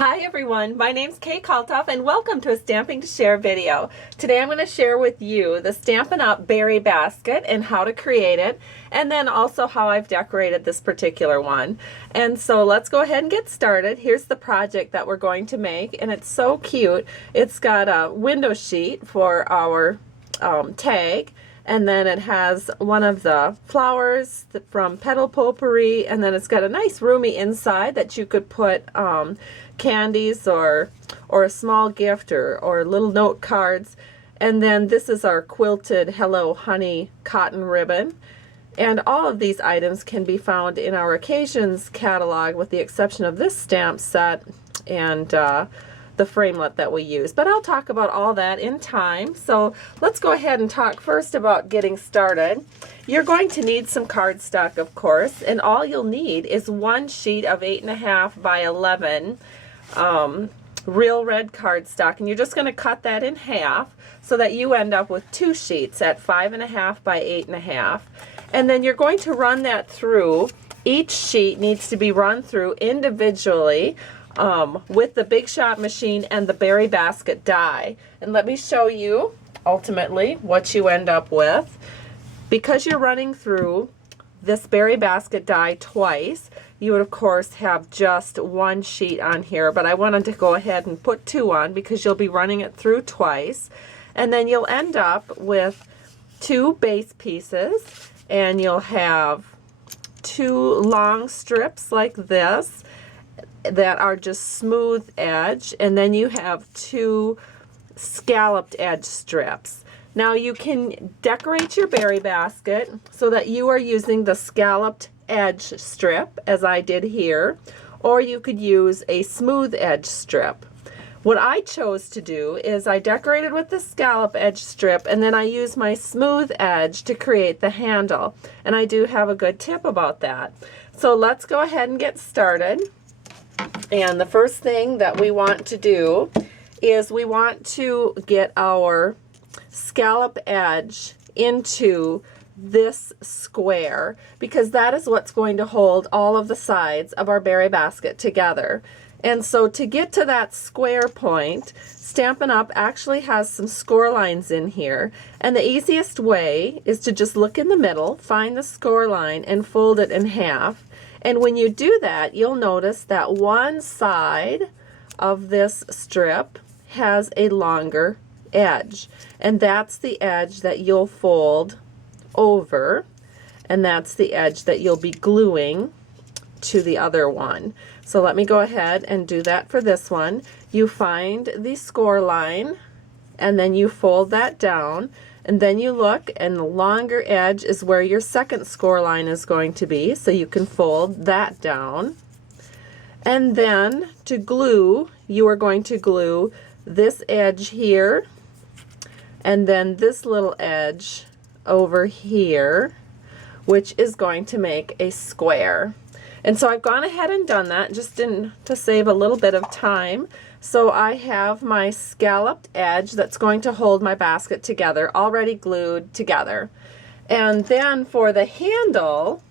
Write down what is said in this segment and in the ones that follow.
Hi everyone, my name's Kalthoff and welcome to a Stamping to Share video. Today I'm going to share with you the Stampin' Up! Berry basket and how to create it, and then also how I've decorated this particular one. And so let's go ahead and get started. Here's the project that we're going to make, and it's so cute. It's got a window sheet for our tag, and then it has one of the flowers from Petal Potpourri, and then it's got a nice roomy inside that you could put candies or a small gift or little note cards. And then this is our quilted Hello Honey cotton ribbon. And all of these items can be found in our occasions catalog with the exception of this stamp set and the framelit that we use. But I'll talk about all that in time. So let's go ahead and talk first about getting started. You're going to need some cardstock, of course, and all you'll need is one sheet of 8.5 by 11 real red cardstock, and you're just going to cut that in half so that you end up with two sheets at 5.5 by 8.5. And then you're going to run that through. Each sheet needs to be run through individually with the Big Shot machine and the berry basket die. And let me show you ultimately what you end up with. Because you're running through this berry basket die twice, you would of course have just one sheet on here, but I wanted to go ahead and put two on because you'll be running it through twice. And then you'll end up with two base pieces, and you'll have two long strips like this that are just smooth edge, and then you have two scalloped edge strips. Now you can decorate your berry basket so that you are using the scalloped edge strip as I did here, or you could use a smooth edge strip. What I chose to do is I decorated with the scallop edge strip, and then I used my smooth edge to create the handle, and I do have a good tip about that. So let's go ahead and get started. And the first thing that we want to do is we want to get our scallop edge into this square, because that is what's going to hold all of the sides of our berry basket together. And so to get to that square point, Stampin' Up! Actually has some score lines in here, and the easiest way is to just look in the middle, find the score line, and fold it in half. And when you do that, you'll notice that one side of this strip has a longer edge, and that's the edge that you'll fold over, and that's the edge that you'll be gluing to the other one. So let me go ahead and do that for this one. You find the score line, and then you fold that down, and then you look, and the longer edge is where your second score line is going to be, so you can fold that down. And then to glue, you are going to glue this edge here, and then this little edge over here, which is going to make a square. And so I've gone ahead and done that just to save a little bit of time. So I have my scalloped edge that's going to hold my basket together, already glued together. And then for the handle,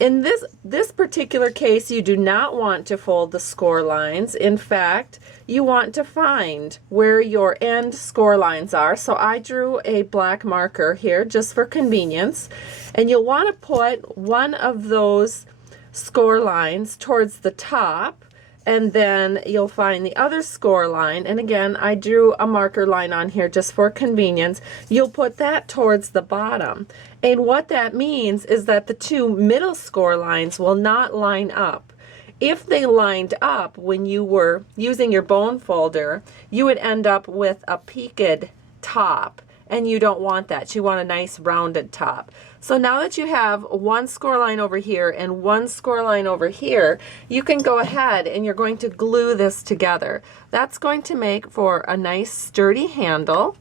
in this particular case, you do not want to fold the score lines. In fact, you want to find where your end score lines are. So I drew a black marker here just for convenience. And you'll want to put one of those score lines towards the top, and then you'll find the other score line, and again I drew a marker line on here just for convenience. You'll put that towards the bottom, and what that means is that the two middle score lines will not line up. If they lined up when you were using your bone folder, you would end up with a peaked top, and you don't want that. You want a nice rounded top. So now that you have one score line over here and one score line over here, you can go ahead and you're going to glue this together. That's going to make for a nice sturdy handle,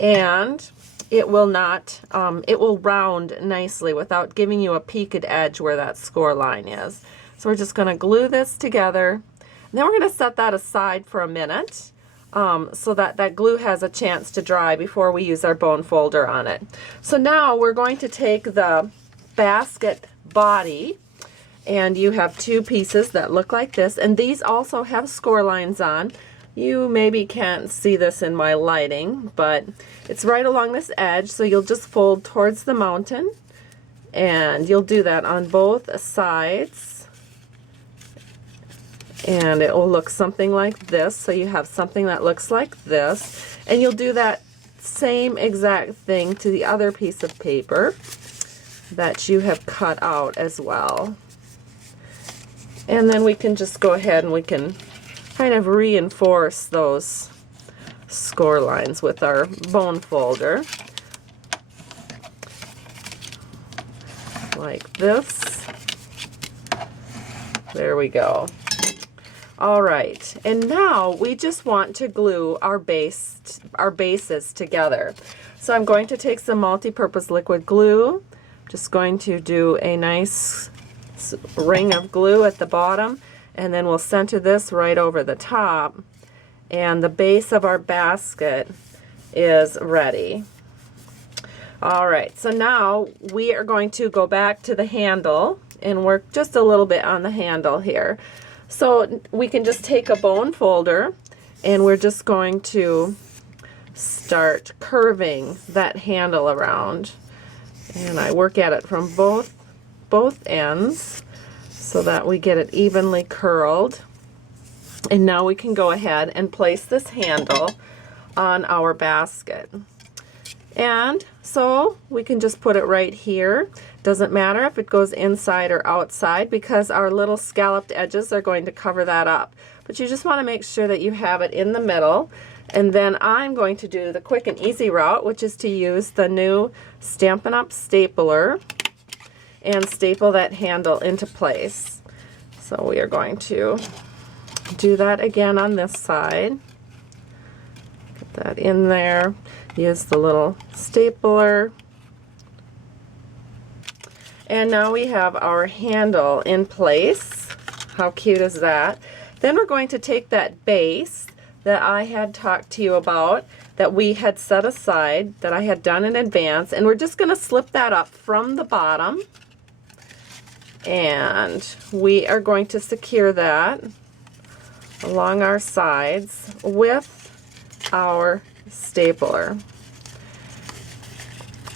and it will not, it will round nicely without giving you a peaked edge where that score line is. So we're just going to glue this together, and then we're going to set that aside for a minute. So that glue has a chance to dry before we use our bone folder on it. So now we're going to take the basket body And you have two pieces that look like this, and these also have score lines on. You maybe can't see this in my lighting, but it's right along this edge, so you'll just fold towards the mountain, and you'll do that on both sides. And it will look something like this, so you have something that looks like this, and you'll do that same exact thing to the other piece of paper that you have cut out as well. And then we can just go ahead and we can kind of reinforce those score lines with our bone folder, like this. There we go. All right, and now we just want to glue our bases together. So I'm going to take some multi-purpose liquid glue, just going to do a nice ring of glue at the bottom, and then we'll center this right over the top, and the base of our basket is ready. All right, so now we are going to go back to the handle and work just a little bit on the handle here. So we can just take a bone folder, and we're just going to start curving that handle around. And I work at it from both ends so that we get it evenly curled. And now we can go ahead and place this handle on our basket. And so we can just put it right here. Doesn't matter if it goes inside or outside because our little scalloped edges are going to cover that up. But you just want to make sure that you have it in the middle. And then I'm going to do the quick and easy route, which is to use the new Stampin' Up! Stapler and staple that handle into place. So we are going to do that again on this side. Get that in there. Use the little stapler. And now we have our handle in place. How cute is that? Then we're going to take that base that I had talked to you about, that we had set aside, that I had done in advance, and we're just going to slip that up from the bottom. And we are going to secure that along our sides with our stapler.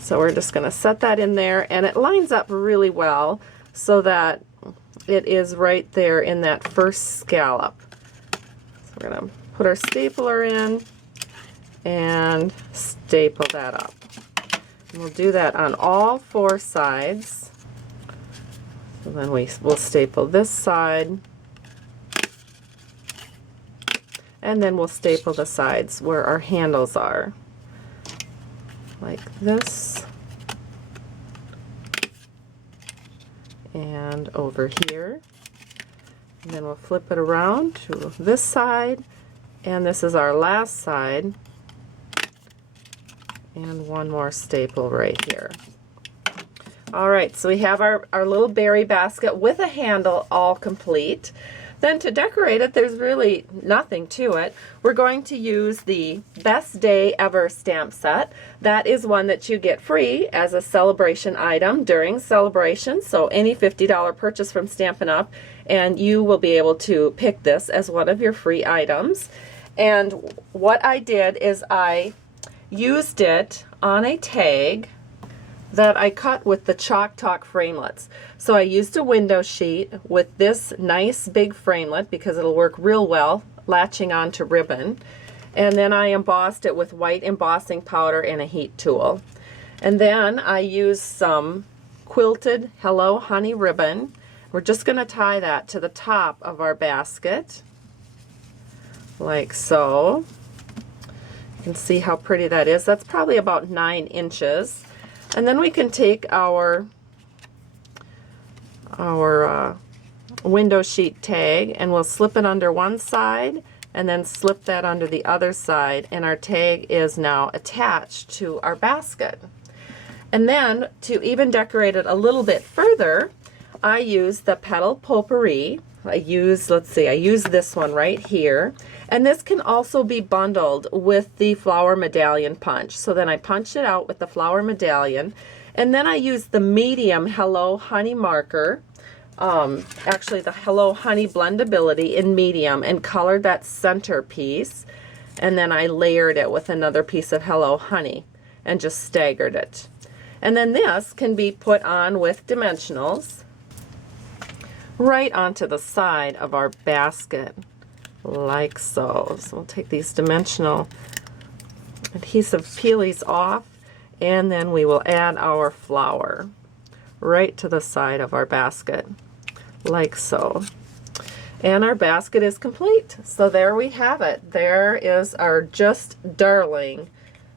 So we're just going to set that in there, and it lines up really well so that it is right there in that first scallop. So we're going to put our stapler in and staple that up. And we'll do that on all four sides. So then we'll staple this side, and then we'll staple the sides where our handles are, like this, and over here. And then we'll flip it around to this side, and this is our last side, and one more staple right here. All right, so we have our little berry basket with a handle all complete. Then to decorate it, there's really nothing to it. We're going to use the Best Day Ever stamp set. That is one that you get free as a celebration item during celebration. So any $50 purchase from Stampin' Up! And you will be able to pick this as one of your free items. And what I did is I used it on a tag that I cut with the Chalk Talk framelits. So I used a window sheet with this nice big framelit because it'll work real well latching onto ribbon. And then I embossed it with white embossing powder and a heat tool. And then I used some quilted Hello Honey ribbon. We're just going to tie that to the top of our basket, like so. You can see how pretty that is. That's probably about 9 inches. And then we can take our window sheet tag, and we'll slip it under one side and then slip that under the other side, and our tag is now attached to our basket. And then to even decorate it a little bit further, I use the Petal Potpourri. I use this one right here, and this can also be bundled with the flower medallion punch. So then I punch it out with the flower medallion, and then I use the medium Hello Honey marker actually the Hello Honey Blendability in medium and colored that center piece. And then I layered it with another piece of Hello Honey and just staggered it. And then this can be put on with dimensionals right onto the side of our basket, like so. So we'll take these dimensional adhesive peelies off, and then we will add our flower right to the side of our basket, like so. And our basket is complete. So there we have it. There is our Just Darling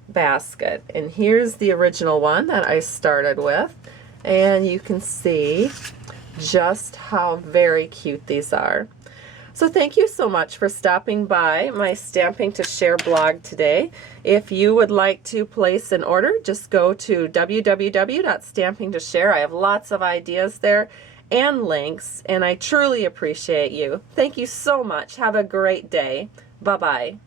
basket. And here's the original one that I started with. And you can see just how very cute these are. So thank you so much for stopping by my Stamping to Share blog today. If you would like to place an order, just go to www.stampingtoshare. I have lots of ideas there and links, and I truly appreciate you. Thank you so much. Have a great day. Bye-bye.